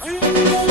Oh.